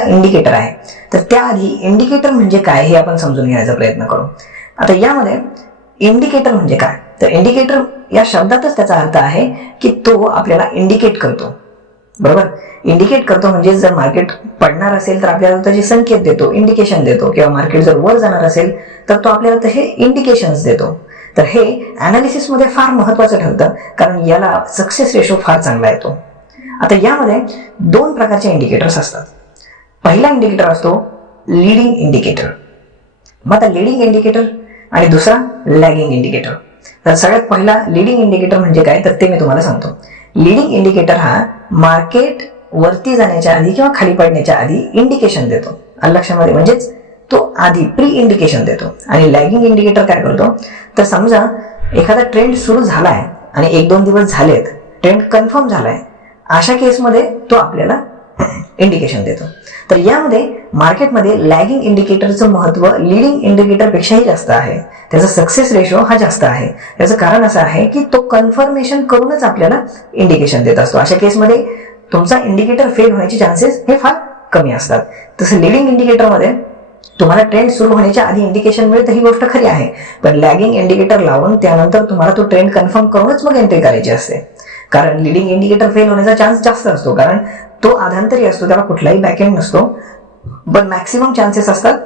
Indicator आहे. तर त्याआधी इंडिकेटर म्हणजे काय हे आपण समजून घेण्याचा प्रयत्न करू. आता यामध्ये इंडिकेटर म्हणजे काय, तर इंडिकेटर या शब्दातच त्याचा अर्थ आहे की तो आपल्याला इंडिकेट करतो. बरोबर, इंडिकेट करतो म्हणजे जर मार्केट पडणार असेल तर आपल्याला त्याचे संकेत देतो, इंडिकेशन देतो, किंवा मार्केट जर वर जाणार असेल तर तो आपल्याला तसे इंडिकेशन्स देतो. तर हे अनालिसिस मध्ये फार महत्वाचं ठरतं, कारण याला सक्सेस रेशो फार चांगला येतो. आता यामध्ये दोन प्रकारचे इंडिकेटर्स असतात. पहिला इंडिकेटर असतो लीडिंग इंडिकेटर. मग आता लीडिंग इंडिकेटर आणि दुसरा लॅगिंग इंडिकेटर. तर सगळ्यात पहिला लीडिंग इंडिकेटर म्हणजे काय, तर ते मी तुम्हाला सांगतो. लीडिंग इंडिकेटर हा मार्केट वरती जाण्याच्या आधी किंवा खाली पडण्याच्या आधी इंडिकेशन देतो, लक्षामध्ये, म्हणजेच तो आधी प्री इंडिकेशन देतो. आणि लॅगिंग इंडिकेटर काय करतो, तर समजा एखादा ट्रेंड सुरू झालाय आणि 1-2 दिवस झालेत, ट्रेंड कन्फर्म झालाय, अशा केसमध्ये तो आपल्याला इंडिकेशन देतो. तर यामध्ये मार्केटमध्ये लॅगिंग इंडिकेटरचं महत्व लीडिंग इंडिकेटर पेक्षाही जास्त आहे. त्याचा सक्सेस रेशो हा जास्त आहे. याचं कारण असं आहे की तो कन्फर्मेशन करूनच आपल्याला इंडिकेशन देत असतो. अशा केसमध्ये तुमचा इंडिकेटर फेल होण्याचे चान्सेस हे फार कमी असतात. तसं लीडिंग इंडिकेटरमध्ये तुम्हाला ट्रेंड सुरू होण्याच्या आधी इंडिकेशन मिळतं, ही गोष्ट खरी आहे. पण लॅगिंग इंडिकेटर लावून त्यानंतर तुम्हाला तो ट्रेंड कन्फर्म करूनच मग एंट्री करायची असते. कारण लीडिंग इंडिकेटर फेल होण्याचा चान्स जास्त असतो, कारण तो आधांतरी असतो, त्याला कुठलाही बॅकएंड नसतो. पण मॅक्सिमम चान्सेस असतात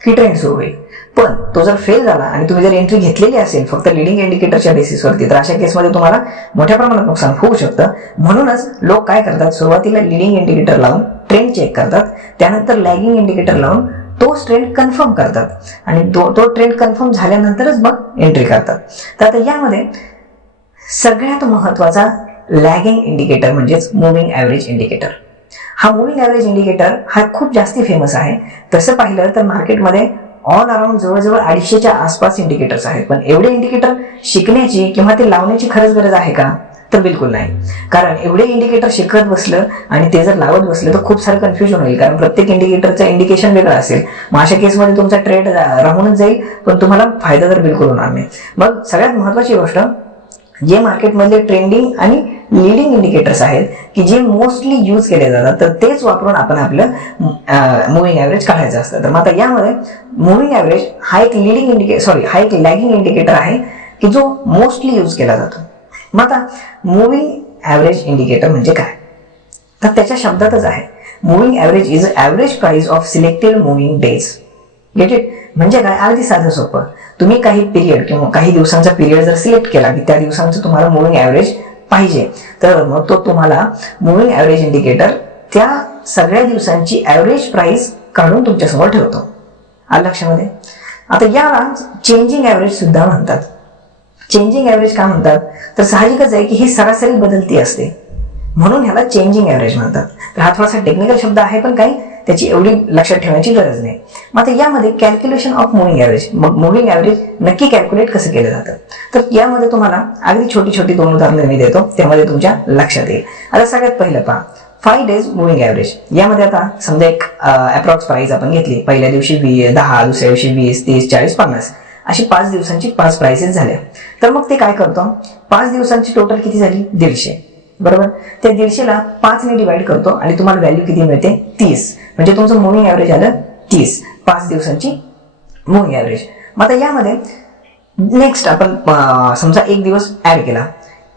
की ट्रेंड सुरू होईल. पण तो जर फेल झाला आणि तुम्ही जर एंट्री घेतलेली असेल फक्त लीडिंग इंडिकेटरच्या बेसिसवरती, तर अशा केसमध्ये तुम्हाला मोठ्या प्रमाणात नुकसान होऊ शकतं. म्हणूनच लोक काय करतात, सुरुवातीला लीडिंग इंडिकेटर लावून ट्रेंड चेक करतात, त्यानंतर लॅगिंग इंडिकेटर लावून तोच ट्रेंड कन्फर्म करतात, आणि तो ट्रेंड कन्फर्म झाल्यानंतरच मग एंट्री करतात. तर आता यामध्ये सगळ्यात महत्वाचा लॅगिंग इंडिकेटर म्हणजेच मुव्हिंग ॲव्हरेज इंडिकेटर. हा मुव्हिंग ॲव्हरेज इंडिकेटर हा खूप जास्ती फेमस आहे. तसं पाहिलं तर मार्केटमध्ये ऑल अराउंड जवळजवळ 250च्या आसपास इंडिकेटर्स आहेत. पण एवढे इंडिकेटर शिकण्याची किंवा ते लावण्याची खरंच गरज आहे का, तर बिलकुल नाही. कारण एवढे इंडिकेटर शिकत बसलं आणि ते जर लावत बसलं तर खूप सारं कन्फ्युजन होईल, कारण प्रत्येक इंडिकेटरचं इंडिकेशन वेगळं असेल. मग अशा केसमध्ये तुमचा ट्रेड राहूनच जाईल, पण तुम्हाला फायदा तर बिलकुल होणार नाही. मग सगळ्यात महत्वाची गोष्ट, जे मार्केटमधले ट्रेंडिंग आणि लीडिंग इंडिकेटर्स आहेत की जे मोस्टली यूज केले जातात, तर तेच वापरून आपण आपलं मुव्हिंग ॲव्हरेज काढायचं असतं. तर मग आता यामध्ये मुव्हिंग ॲव्हरेज हा एक हा एक लॅगिंग इंडिकेटर आहे की जो मोस्टली यूज केला जातो. मग आता मुव्हिंग ॲव्हरेज इंडिकेटर म्हणजे काय, तर त्याच्या शब्दातच आहे, moving average is average price of selected moving days. Get it? म्हणजे काय, अगदी साधं सोपं. तुम्ही काही पिरियड किंवा काही दिवसांचा पिरियड जर सिलेक्ट केला की त्या दिवसांचं तुम्हाला मुव्हिंग ॲव्हरेज पाहिजे, तर मग तो तुम्हाला मुव्हिंग ॲव्हरेज इंडिकेटर त्या सगळ्या दिवसांची ॲव्हरेज प्राइस काढून तुमच्यासमोर ठेवतो. आलं लक्षामध्ये? आता याला चेंजिंग ॲव्हरेज सुद्धा म्हणतात. चेंजिंग ॲव्हरेज का म्हणतात, तर साहजिकच आहे की ही सरासरी बदलती असते, म्हणून ह्याला चेंजिंग ॲव्हरेज म्हणतात. तर हा थोडासा टेक्निकल शब्द आहे, पण काही त्याची एवढी लक्षात ठेवण्याची गरज नाही. मग आता यामध्ये कॅल्क्युलेशन ऑफ मुव्हिंग ॲव्हरेज, मग मुव्हिंग ॲव्हरेज नक्की कॅल्क्युलेट कसं केलं जातं, तर यामध्ये तुम्हाला अगदी छोटी छोटी 2 उदाहरणं मी देतो, त्यामध्ये तुमच्या लक्षात येईल. आता सगळ्यात पहिलं पहा, 5 डेज मुव्हिंग ॲव्हरेज. यामध्ये आता समजा एक अप्रॉक्स प्राइस आपण घेतली, पहिल्या दिवशी 10, दुसऱ्या दिवशी 20, 30, 40, 50 अशी 5 दिवसांची 5 प्राइसेस झाल्या. तर मग ते काय करतो, 5 दिवसांची टोटल किती झाली, 150. बरोबर, त्या 150ला 5 ने डिवाइड करतो आणि तुम्हाला व्हॅल्यू किती मिळते, 30. म्हणजे तुमचं मुव्हिंग ॲव्हरेज आलं 30, 5 दिवसांची मुव्हिंग ॲव्हरेज. मग आता यामध्ये नेक्स्ट आपण समजा 1 दिवस ऍड केला,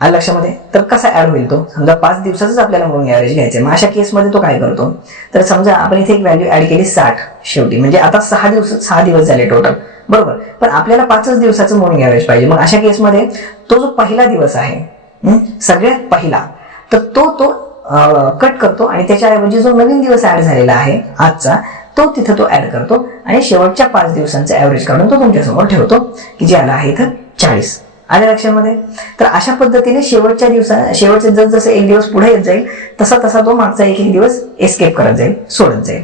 आलं लक्षामध्ये, तर कसा ऍड होईल तो, समजा 5 दिवसाचंच आपल्याला मुव्हिंग ॲव्हरेज घ्यायचं आहे. मग अशा केसमध्ये तो काय करतो, तर समजा आपण इथे एक व्हॅल्यू ऍड केली 60 शेवटी, म्हणजे आता 6 दिवस झाले टोटल. बरोबर, पण आपल्याला 5च दिवसाचं मुव्हिंग ॲव्हरेज पाहिजे. मग अशा केसमध्ये तो जो पहिला दिवस आहे सगळ्यात पहिला, तर तो कट करतो आणि त्याच्याऐवजी जो नवीन दिवस ऍड झालेला आहे आजचा, तो तिथं तो ऍड करतो आणि शेवटच्या 5 दिवसांचा ॲव्हरेज काढून तो तुमच्यासमोर ठेवतो की जे आला आहे इथं 40. आल्या लक्षामध्ये? तर अशा पद्धतीने शेवटचे जसं 1 दिवस पुढे येत जाईल तसा तसा तो मागचा 1 दिवस एस्केप करत जाईल, सोडत जाईल.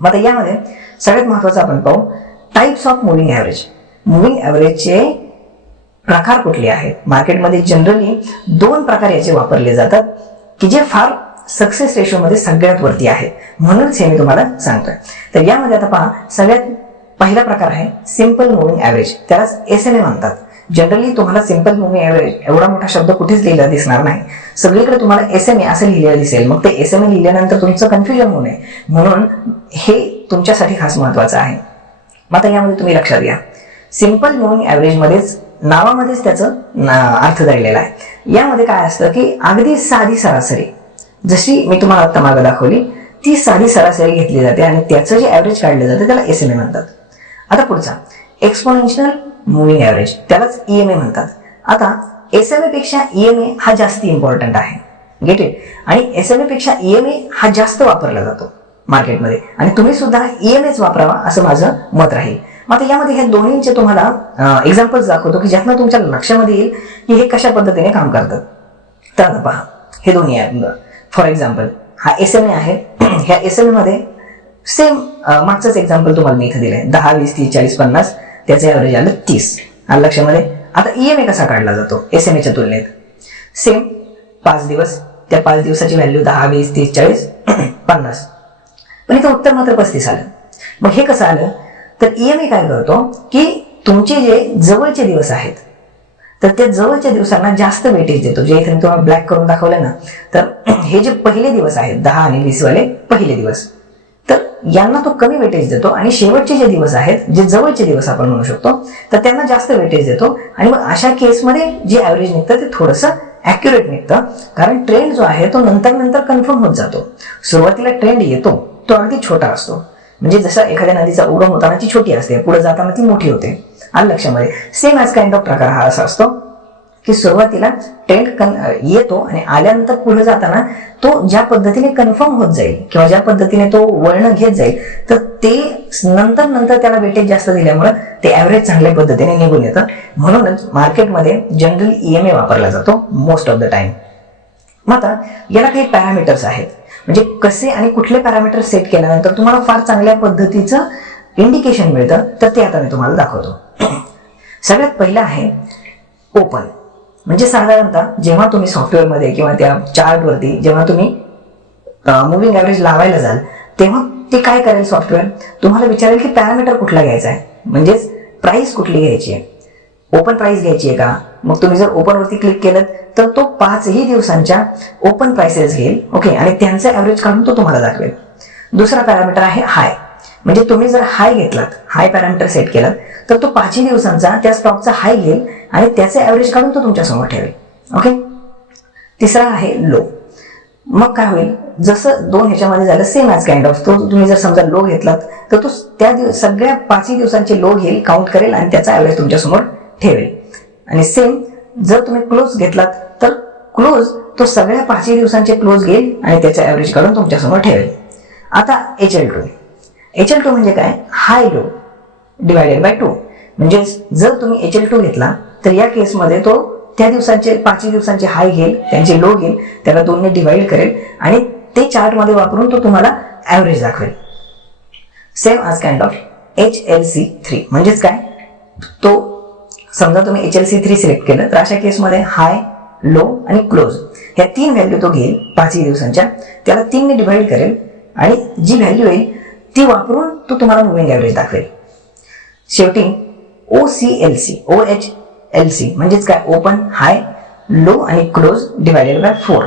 मग आता यामध्ये सगळ्यात महत्वाचं आपण पाहू types of moving average. Moving ॲव्हरेजचे प्रकार कुठले आहेत. मार्केटमध्ये जनरली 2 प्रकार याचे वापरले जातात की जे फार सक्सेस रेशोमध्ये सगळ्यात वरती आहेत, म्हणूनच हे मी तुम्हाला सांगतोय. तर यामध्ये आता पहा, सगळ्यात पहिला प्रकार आहे सिंपल मुव्हिंग ॲव्हरेज, त्यालाच SMA म्हणतात. जनरली तुम्हाला सिंपल मुव्हिंग ॲव्हरेज एवढा मोठा शब्द कुठेच लिहिला दिसणार नाही. सगळीकडे तुम्हाला SMA असं लिहिलेलं दिसेल. मग ते SMA लिहिल्यानंतर तुमचं कन्फ्युजन होऊ नये म्हणून हे तुमच्यासाठी खास महत्वाचं आहे. मग आता यामध्ये तुम्ही लक्षात घ्या, सिंपल मुव्हिंग ॲव्हरेज मध्येच नावामध्येच त्याचं अर्थ दडलेला आहे. यामध्ये काय असतं की अगदी साधी सरासरी, जशी मी तुम्हाला आता मागे दाखवली ती साधी सरासरी घेतली जाते आणि त्याचं जे ॲव्हरेज काढलं जातं त्याला SMA म्हणतात. आता पुढचा एक्सपोनेन्शियल मुव्हिंग ॲव्हरेज, त्यालाच EMA म्हणतात. आता SMA पेक्षा EMA हा जास्त इम्पॉर्टंट आहे, गेट इट. आणि SMA पेक्षा EMA हा जास्त वापरला जातो मार्केटमध्ये आणि तुम्ही सुद्धा EMAच वापरावा असं माझं मत राहील. मग आता यामध्ये ह्या दोन्हींचे तुम्हाला एक्झाम्पल्स दाखवतो की ज्यातनं तुमच्या लक्षामध्ये येईल की हे कशा पद्धतीने काम करतात. तर आता पहा, हे दोन्ही आहेत. फॉर एक्झाम्पल हा SMA आहे. ह्या SMA मध्ये सेम मागचंच एक्झाम्पल तुम्हाला मी इथे दिलंय, 10, 20, 30, 40, 50, त्याचं ॲव्हरेज आलं 30. आलं लक्षामध्ये. आता EMA कसा काढला जातो SMAच्या तुलनेत? सेम 5 दिवस, त्या 5 दिवसाची व्हॅल्यू 10, 20, 30, 40, 50, पण इथं उत्तर मात्र 35 आलं. मग हे कसं आलं? तर EMA काय करतो की तुमचे जे जवळचे दिवस आहेत तर त्या जवळच्या दिवसांना जास्त वेटेज देतो. जे इथे मी तुम्हाला ब्लॅक करून दाखवलं ना, तर हे जे पहिले दिवस आहेत 10 आणि 20 वाले पहिले दिवस, तर यांना तो कमी वेटेज देतो आणि शेवटचे जे दिवस आहेत, जे जवळचे दिवस आपण म्हणू शकतो, तर त्यांना जास्त वेटेज देतो. आणि मग अशा केसमध्ये जे ॲव्हरेज निघतं ते थोडंसं ॲक्युरेट निघतं, कारण ट्रेंड जो आहे तो नंतर कन्फर्म होत जातो. सुरुवातीला ट्रेंड येतो तो अगदी छोटा असतो, म्हणजे जसं एखाद्या नदीचा उगम होताना ती छोटी असते, पुढे जाताना ती मोठी होते. आलं लक्षामध्ये. सेम ॲज काइंड ऑफ प्रकार हा असा असतो की सुरुवातीला ट्रेंड येतो आणि आल्यानंतर पुढे जाताना तो ज्या पद्धतीने कन्फर्म होत जाईल किंवा ज्या पद्धतीने तो वळण घेत जाईल, तर ते नंतर त्याला वेटेज जास्त दिल्यामुळे ते ॲव्हरेज चांगल्या पद्धतीने निघून येतं. म्हणूनच मार्केटमध्ये जनरली EMA वापरला जातो मोस्ट ऑफ द टाइम. मग आता याला काही पॅरामीटर्स आहेत, म्हणजे कसे आणि कुठले पॅरामीटर सेट केल्यानंतर तुम्हाला फार चांगल्या पद्धतीचं इंडिकेशन मिळतं, तर ते आता मी तुम्हाला दाखवतो. सगळ्यात पहिलं आहे ओपन. म्हणजे साधारणतः जेव्हा तुम्ही सॉफ्टवेअरमध्ये किंवा त्या चार्टवरती जेव्हा तुम्ही मुव्हिंग ॲव्हरेज लावायला जाल, तेव्हा ते काय करेल सॉफ्टवेअर, तुम्हाला विचारेल की पॅरामीटर कुठला घ्यायचा आहे, म्हणजेच प्राइस कुठली घ्यायची आहे, ओपन प्राइस घ्यायची आहे का. मग तुम्ही जर ओपनवरती क्लिक केलं तर तो 5ही दिवसांच्या ओपन प्राइसेस घेईल, ओके, आणि त्यांचं ॲव्हरेज काढून तो तुम्हाला दाखवेल. दुसरा पॅरामीटर आहे हाय. म्हणजे तुम्ही जर हाय घेतलात, हाय पॅरामीटर सेट केलात, तर तो 5ही दिवसांचा त्या स्टॉकचा हाय घेईल आणि त्याचे ॲव्हरेज काढून तो तुमच्या समोर ठेवेल, ओके. तिसरा आहे लो. मग काय होईल, जसं 2 ह्याच्यामध्ये झालं सेम ॲज काइंड ऑफ, तो तुम्ही जर समजा लो घेतलात तर तो त्या सगळ्या 5ही दिवसांचे लो घेईल, काउंट करेल आणि त्याचा ॲव्हरेज तुमच्या समोर ठेवेल. आणि सेम जर तुम्ही क्लोज घेतलात तर क्लोज तो सगळ्या 5ही दिवसांचे क्लोज घेईल आणि त्याचा ॲव्हरेज काढून तुमच्या समोर ठेवेल. आता HL2 म्हणजे काय, हाय लो डिवायडेड बाय 2. म्हणजे जर तुम्ही HL2 घेतला तर या केसमध्ये तो त्या दिवसांचे 5ही दिवसांचे हाय घेईल, त्यांचे लो घेईल, त्याला 2 ने डिवाइड करेल आणि ते चार्टमध्ये वापरून तो तुम्हाला ॲव्हरेज दाखवेल. Same as kind of HLC3 म्हणजेच काय, तो समजा तुम्ही HLC3 सिलेक्ट केलं तर अशा केसमध्ये हाय, लो आणि क्लोज ह्या 3 व्हॅल्यू तो घेईल 5ही दिवसांच्या, त्याला 3 ने डिवाइड करेल आणि जी व्हॅल्यू येईल ती वापरून तो तुम्हाला मुव्हिंग ॲव्हरेज दाखवेल. शेवटी OHLC म्हणजेच काय, ओपन, हाय, लो आणि क्लोज डिवायडेड बाय 4.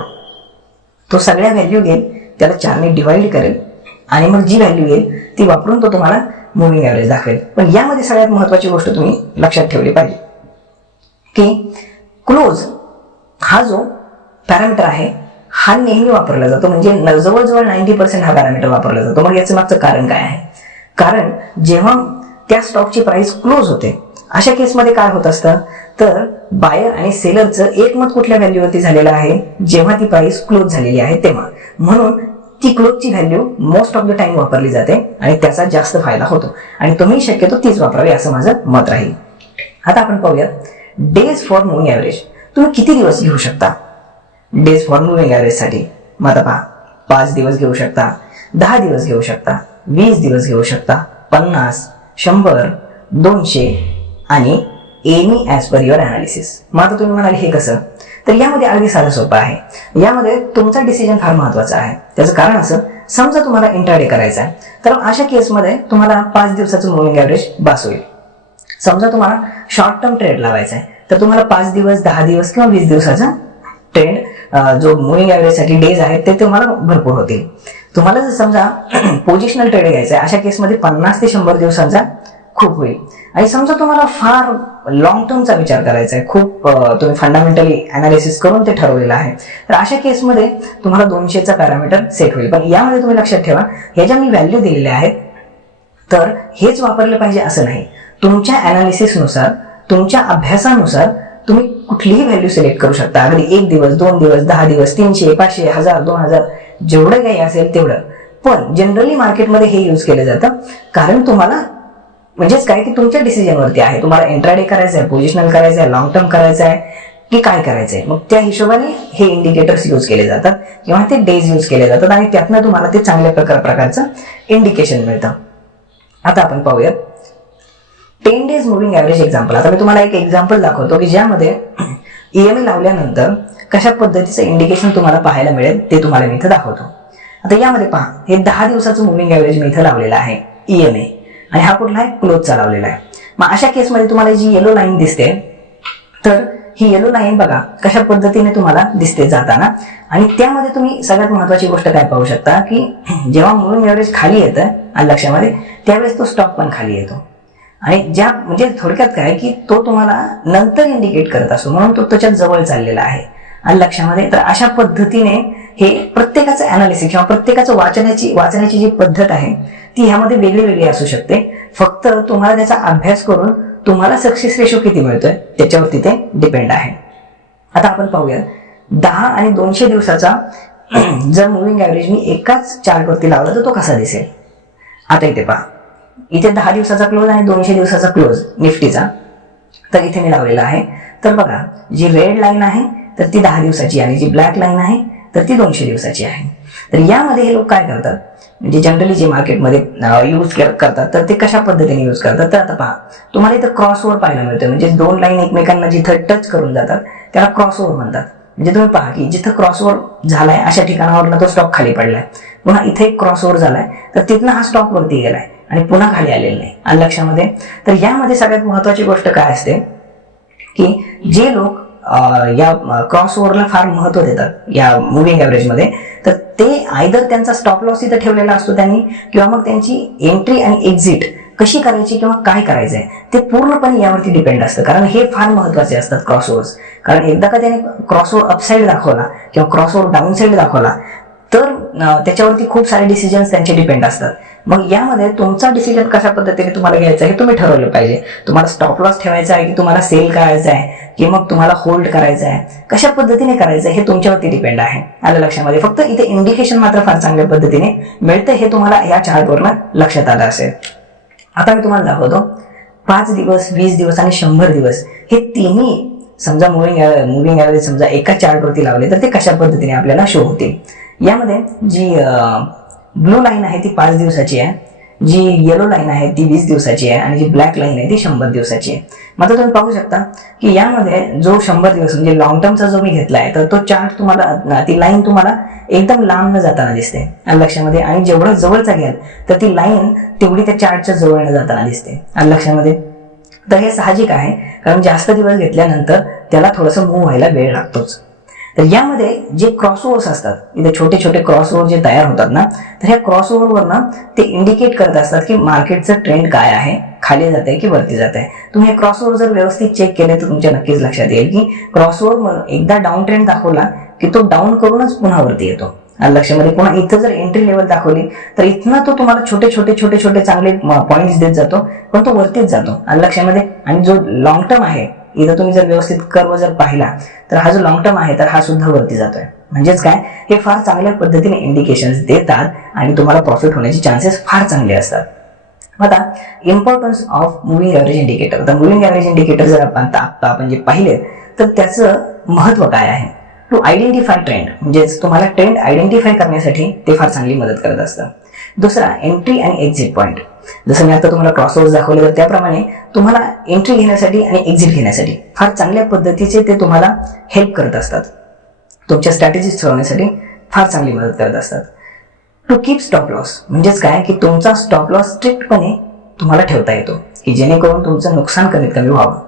तो सगळ्या व्हॅल्यू घेईल, त्याला 4 ने डिवाइड करेल आणि मग जी व्हॅल्यू येईल ती वापरून तो तुम्हाला मुव्हिंग ॲव्हरेज दाखवेल. पण यामध्ये सगळ्यात महत्वाची गोष्ट तुम्ही लक्षात ठेवली पाहिजे की क्लोज हा जो पॅरामीटर आहे हा नेहमी वापरला जातो, म्हणजे जवळजवळ 90% हा पॅरामीटर वापरला जातो. मग याचं मागचं कारण काय आहे? कारण जेव्हा त्या स्टॉकची प्राइस क्लोज होते अशा केसमध्ये काय होत असतं, तर बायर आणि सेलरचं एकमत कुठल्या व्हॅल्यूवरती झालेलं आहे, जेव्हा ती प्राइस क्लोज झालेली आहे तेव्हा. म्हणून ती क्लोजची value most of the time वापरली जाते आणि त्याचा जास्त फायदा होतो आणि तुम्ही शक्यतो तीच वापरावी असं माझं मत राहील. आता आपण पाहूयात डेज फॉर मुव्हिंग ॲव्हरेज. तुम्ही किती दिवस घेऊ शकता डेज फॉर मुव्हिंग ॲव्हरेज साठी? मग आता पहा, 5 दिवस घेऊ शकता, 10 दिवस घेऊ शकता, 20 दिवस घेऊ शकता, 50, 100, 200 आणि any as per your analysis. मग आता तुम्ही म्हणाल हे कसं, तर यामध्ये अगदी साधं सोपं आहे. यामध्ये तुमचा डिसिजन फार महत्वाचा आहे. त्याचं कारण असं, समजा तुम्हाला इंट्राडे करायचा आहे तर अशा केसमध्ये तुम्हाला 5 दिवसाचं मुव्हिंग ॲव्हरेज बास होईल. समजा तुम्हाला शॉर्ट टर्म ट्रेड लावायचा आहे, तर तुम्हाला 5 दिवस, 10 दिवस किंवा 20 दिवसाचा ट्रेंड जो मुव्हिंग ॲव्हरेज साठी डेज आहेत ते तुम्हाला भरपूर होतील. तुम्हाला जर समजा पोझिशनल ट्रेड घ्यायचा आहे, अशा केसमध्ये 50 ते 100 दिवसांचा खूप होईल. आणि समजा तुम्हाला फार लॉंग टर्मचा विचार करायचा आहे, खूप तुम्ही फंडामेंटली अनालिसिस करून ते ठरवलेलं आहे, तर अशा केसमध्ये तुम्हाला 200चा पॅरामीटर सेट होईल. पण यामध्ये तुम्ही लक्षात ठेवा, ह्या ज्या मी व्हॅल्यू दिलेल्या आहेत तर हेच वापरलं पाहिजे असं नाही. तुमच्या अनालिसिसनुसार, तुमच्या अभ्यासानुसार तुम्ही कुठलीही व्हॅल्यू सिलेक्ट करू शकता. अगदी 1 दिवस, 2 दिवस, 10 दिवस, 300, 500, 1000, 2000 जेवढं काही असेल तेवढं. पण जनरली मार्केटमध्ये हे यूज केलं जातं कारण तुम्हाला म्हणजेच काय की तुमच्या डिसिजनवरती आहे, तुम्हाला इंट्राडे करायचं आहे, पोझिशनल करायचं आहे, लॉंग टर्म करायचं आहे की काय करायचं आहे. मग त्या हिशोबाने हे इंडिकेटर्स यूज केले जातात किंवा ते डेज यूज केले जातात आणि त्यातनं तुम्हाला ते चांगल्या प्रकारचं इंडिकेशन मिळतं. आता आपण पाहूयात 10 डेज मुव्हिंग ॲव्हरेज एक्झाम्पल. आता मी तुम्हाला एक एक्झाम्पल दाखवतो की ज्यामध्ये EMA लावल्यानंतर कशा पद्धतीचं इंडिकेशन तुम्हाला पाहायला मिळेल ते तुम्हाला मी इथं दाखवतो. आता यामध्ये पहा, हे 10 दिवसाचं मुव्हिंग ॲव्हरेज मी इथं लावलेलं आहे EMA, आणि हा कुठला आहे, क्लोजचा लावलेला आहे. मग अशा केसमध्ये तुम्हाला जी येलो लाईन दिसते, तर ही येलो लाईन बघा कशा पद्धतीने तुम्हाला दिसते जाताना. आणि त्यामध्ये तुम्ही सगळ्यात महत्वाची गोष्ट काय पाहू शकता की जेव्हा मुव्हिंग ॲव्हरेज खाली येतं आणि लक्षामध्ये, त्यावेळेस तो स्टॉक पण खाली येतो. आणि ज्या म्हणजे थोडक्यात काय की तो तुम्हाला नंतर इंडिकेट करत असतो, म्हणून तो त्याच्या जवळ चाललेला आहे आणि लक्षामध्ये. तर अशा पद्धतीने हे प्रत्येकाचं अनालिसिस किंवा प्रत्येकाचं वाचण्याची जी पद्धत आहे ती ह्यामध्ये वेगळी वेगळी असू शकते. फक्त तुम्हाला त्याचा अभ्यास करून तुम्हाला सक्सेस रेशो किती मिळतोय त्याच्यावरती ते डिपेंड आहे. आता आपण पाहूया 10 आणि 200 दिवसाचा जर मुव्हिंग ॲव्हरेज मी एकाच चार्टवरती लावला तर तो कसा दिसेल. आता इथे पहा, इथे 10 दिवसाचा क्लोज आणि 200 दिवसाचा क्लोज निफ्टीचा, तर इथे मी लावलेला आहे. तर बघा, जी रेड लाईन आहे तर ती 10 दिवसाची आणि जी ब्लॅक लाईन आहे तर ती 200 दिवसाची आहे. तर यामध्ये हे लोक काय करतात, म्हणजे जनरली जे मार्केटमध्ये यूज करतात तर ते कशा पद्धतीने यूज करतात. तर आता पहा, तुम्हाला इथं क्रॉसओव्हर पाहायला मिळतं, म्हणजे 2 लाईन एकमेकांना जिथं टच करून जातात त्याला क्रॉसओव्हर म्हणतात. म्हणजे तुम्ही पहा की जिथं क्रॉसओव्हर झालाय अशा ठिकाणावरनं तो स्टॉक खाली पडलाय, पुन्हा इथे एक क्रॉसओव्हर झालाय तर तिथनं हा स्टॉक वरती गेलाय आणि पुन्हा खाली आलेला नाही आणि लक्षामध्ये. तर यामध्ये सगळ्यात महत्वाची गोष्ट काय असते की जे लोक या क्रॉसओव्हरला फार महत्व देतात या मुव्हिंग ॲव्हरेजमध्ये, तर ते आयदर त्यांचा स्टॉप लॉस इथं ठेवलेला असतो त्यांनी, किंवा मग त्यांची एंट्री आणि एक्झिट कशी करायची किंवा काय करायचंय ते पूर्णपणे यावरती डिपेंड असतं. कारण हे फार महत्वाचे असतात क्रॉसओव्हर्स. कारण एकदा का त्याने क्रॉसओव्हर अपसाईड दाखवला किंवा क्रॉसओव्हर डाऊन साईड दाखवला तर त्याच्यावरती खूप सारे डिसिजन्स त्यांचे डिपेंड असतात. मग यामध्ये तुमचा डिसिजन कशा पद्धतीने तुम्हाला घ्यायचा आहे हे तुम्ही ठरवलं पाहिजे. तुम्हाला स्टॉप लॉस ठेवायचा आहे की तुम्हाला सेल करायचा आहे की मग तुम्हाला होल्ड करायचं आहे, कशा पद्धतीने करायचं आहे हे तुमच्यावरती डिपेंड आहे. आलं लक्षामध्ये. फक्त इथे इंडिकेशन मात्र फार चांगल्या पद्धतीने मिळतं हे तुम्हाला या चार्टवरनं लक्षात आलं असेल. आता मी तुम्हाला दाखवतो 5 दिवस, 20 दिवस आणि 100 दिवस हे तिन्ही समजा मुव्हिंग ॲव्हरेज समजा एका चार्टवरती लावले तर ते कशा पद्धतीने आपल्याला शो होतील. यामध्ये जी ब्लू लाईन आहे ती 5 दिवसाची आहे, जी येलो लाईन आहे ती 20 दिवसाची आहे आणि जी ब्लॅक लाईन आहे ती 100 दिवसाची आहे. मात्र तुम्ही पाहू शकता की यामध्ये जो 100 दिवस म्हणजे लॉंग टर्मचा जो मी घेतलाय तर तो चार्ट तुम्हाला, ती लाईन तुम्हाला एकदम लांब न जाताना दिसते लक्षामध्ये, आणि जेवढं जवळचा घ्याल तर ती लाईन तेवढी त्या चार्टच्या जवळ न जाताना दिसते लक्षामध्ये. तर हे साहजिक आहे कारण जास्त दिवस घेतल्यानंतर त्याला थोडंसं मूव्ह व्हायला वेळ लागतोच. तर यामध्ये जे क्रॉसओव्हर्स असतात, इथे छोटे छोटे क्रॉसओव्हर जे तयार होतात ना, तर ह्या क्रॉसओव्हरवरनं ते इंडिकेट करत असतात की मार्केटचं ट्रेंड काय आहे, खाली जात आहे की वरती जात आहे. तुम्ही हे क्रॉसओव्हर जर व्यवस्थित चेक केले तर तुमच्या नक्कीच लक्षात येईल की क्रॉसओव्हर एकदा डाऊन ट्रेंड दाखवला की तो डाऊन करूनच पुन्हा वरती येतो लक्षामध्ये. पुन्हा इथं जर एंट्री लेवल दाखवली तर इथनं तो तुम्हाला छोटे छोटे चांगले पॉईंट्स देत जातो, पण तो वरतीच जातो लक्षामध्ये. आणि जो लॉंग टर्म आहे, इथं तुम्ही जर व्यवस्थित कर्व जर पाहिला तर हा जो लॉंग टर्म आहे तर हा सुद्धा वरती जातोय. म्हणजेच काय, हे फार चांगल्या पद्धतीने इंडिकेशन्स देतात आणि तुम्हाला प्रॉफिट होण्याचे चान्सेस फार चांगले असतात. आता importance of moving average indicator. तर मुव्हिंग ॲव्हरेज इंडिकेटर जर आपण जे पाहिले तर त्याचं महत्व काय आहे, टू आयडेंटिफाय ट्रेंड, म्हणजे तुम्हाला ट्रेंड आयडेंटिफाय करण्यासाठी ते फार चांगली मदत करत असतं. दुसरा, एंट्री आणि एक्झिट पॉईंट. जसं मी आता तुम्हाला क्रॉसओव्हर दाखवले तर त्याप्रमाणे तुम्हाला एंट्री घेण्यासाठी आणि एक्झिट घेण्यासाठी फार चांगल्या पद्धतीचे ते तुम्हाला हेल्प करत असतात, तुमच्या स्ट्रॅटेजीज ठरवण्यासाठी फार चांगली मदत करत असतात. टू कीप स्टॉप लॉस, म्हणजेच काय की तुमचा स्टॉप लॉस स्ट्रिक्टपणे तुम्हाला ठेवता येतो की जेणेकरून तुमचं नुकसान कमीत कमी व्हावं.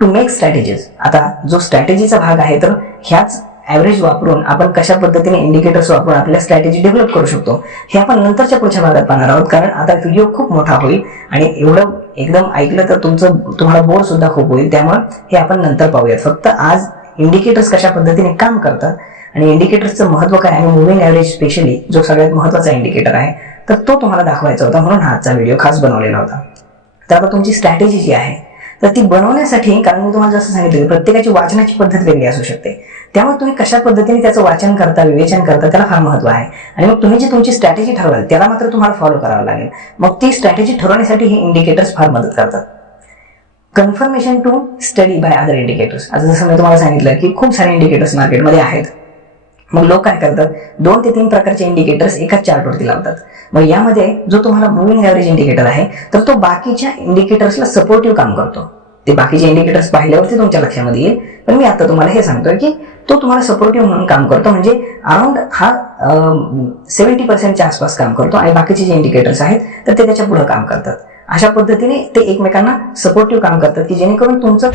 टू मेक स्ट्रॅटेजीज, आता जो स्ट्रॅटेजीचा भाग आहे तर ह्याच ॲव्हरेज वापरून आपण कशा पद्धतीने इंडिकेटर्स वापरून आपल्या स्ट्रॅटेजी डेव्हलप करू शकतो हे आपण नंतरच्या पुढच्या भागात पाहणार आहोत. कारण आता व्हिडिओ खूप मोठा होईल आणि एवढं एकदम ऐकलं तर तुम्हाला बोर सुद्धा खूप होईल. त्यामुळे हे आपण नंतर पाहूयात. फक्त आज इंडिकेटर्स कशा पद्धतीने काम करतात आणि इंडिकेटर्सचं महत्त्व काय आणि मुव्हिंग ॲव्हरेज स्पेशली जो सगळ्यात महत्त्वाचा इंडिकेटर आहे तर तो तुम्हाला दाखवायचा होता, म्हणून हा आजचा व्हिडिओ खास बनवलेला होता. तर आता तुमची स्ट्रॅटेजी जी आहे तर ती बनवण्यासाठी, कारण मी तुम्हाला जसं सांगितलं प्रत्येकाची वाचनाची पद्धत वेगळी असू शकते, त्यामुळे तुम्ही कशा पद्धतीने त्याचं वाचन करता, विवेचन करता त्याला फार महत्त्व आहे. आणि मग तुम्ही जी तुमची स्ट्रॅटेजी ठरवाल त्याला मात्र तुम्हाला फॉलो करावं लागेल. मग ती स्ट्रॅटेजी ठरवण्यासाठी हे इंडिकेटर्स फार मदत करतात. Confirmation to study by other indicators. आता जसं मी तुम्हाला सांगितलं की खूप सारे इंडिकेटर्स मार्केटमध्ये आहेत. मग लोक काय करतात, 2 ते 3 प्रकारचे इंडिकेटर्स एकाच चार्टवरती लावतात. मग यामध्ये जो तुम्हाला मुव्हिंग ॲव्हरेज इंडिकेटर आहे तर तो बाकीच्या इंडिकेटर्सला सपोर्टिव्ह काम करतो. ते बाकीचे इंडिकेटर्स पाहिल्यावरती तुमच्या लक्षामध्ये येईल, पण मी आता तुम्हाला हे सांगतोय की तो तुम्हाला सपोर्टिव्ह म्हणून काम करतो. म्हणजे अराउंड हा 70% आसपास काम करतो आणि बाकीचे जे इंडिकेटर्स आहेत तर ते त्याच्या पुढे काम करतात. अशा पद्धतीने ते एकमेकांना सपोर्टिव्ह काम करतात की जेणेकरून तुमचं